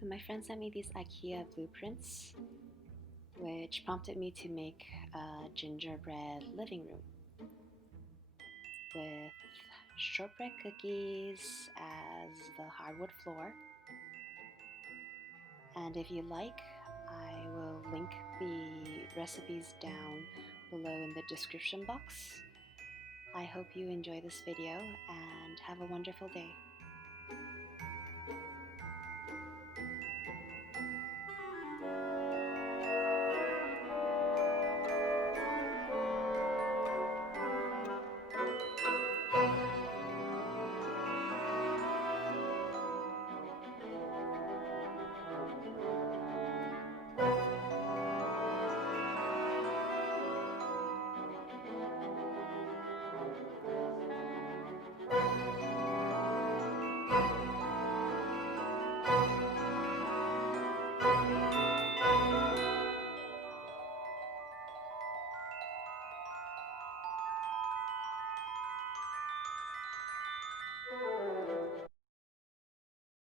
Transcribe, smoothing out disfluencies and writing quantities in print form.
So my friend sent me these IKEA blueprints, which prompted me to make a gingerbread living room with shortbread cookies as the hardwood floor. And if you like, I will link the recipes down below in the description box. I hope you enjoy this video and have a wonderful day.